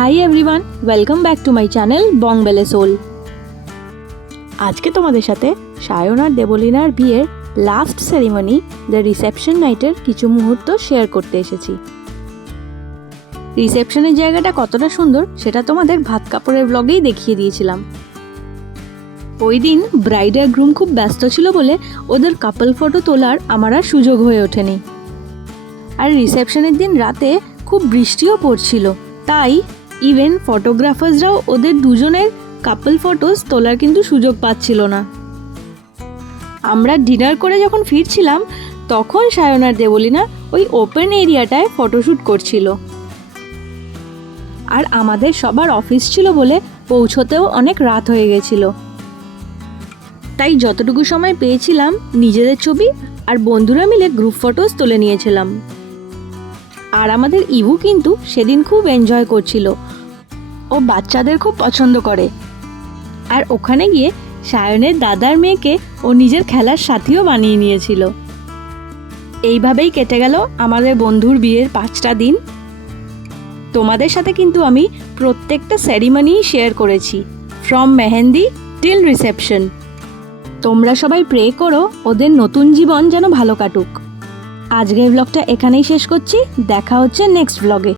High everyone, welcome back to my channel Bong Belle Soul. আজকে তোমাদের সাথে সায়ন আর দেবলীনার বিয়ের লাস্ট সেরিমনি দ্য রিসেপশন নাইটের কিছু মুহূর্ত শেয়ার করতে এসেছি। রিসেপশনের জায়গাটা কতটা সুন্দর সেটা তোমাদের ভাত কাপড়ের ব্লগেই দেখিয়ে দিয়েছিলাম। ওই দিন ব্রাইড আর গ্রুম খুব ব্যস্ত ছিল বলে ওদের কাপল ফটো তোলার আমার আর সুযোগ হয়ে ওঠেনি। আর রিসেপশনের দিন রাতে খুব বৃষ্টিও পড়ছিল, তাই ইভেন ফটোগ্রাফার্সরাও ওদের দুজনের কাপল ফটোস তোলার কিন্তু সুযোগ পাচ্ছিল না। আমরা ডিনার করে যখন ফিরছিলাম তখন সায়ন আর দেবলীনা ওই ওপেন এরিয়াটায় ফটোশ্যুট করছিল। আর আমাদের সবার অফিস ছিল বলে পৌঁছতেও অনেক রাত হয়ে গেছিল, তাই যতটুকু সময় পেয়েছিলাম নিজেদের ছবি আর বন্ধুরা মিলে গ্রুপ ফটোস তুলে নিয়েছিলাম। আর আমাদের ইভু কিন্তু সেদিন খুব এনজয় করছিল, ও বাচ্চাদের খুব পছন্দ করে। আর ওখানে গিয়ে সায়নের দাদার মেয়েকে ও নিজের খেলার সাথীও বানিয়ে নিয়েছিল। এইভাবেই কেটে গেল আমাদের বন্ধুর বিয়ের 5টা দিন। তোমাদের সাথে কিন্তু আমি প্রত্যেকটা সেরিমনি শেয়ার করেছি, ফ্রম মেহেন্দি টিল রিসেপশন। তোমরা সবাই প্রে করো ওদের নতুন জীবন যেন ভালো কাটুক। আজকের ব্লগটা এখানেই শেষ করছি, দেখা হচ্ছে নেক্সট ব্লগে।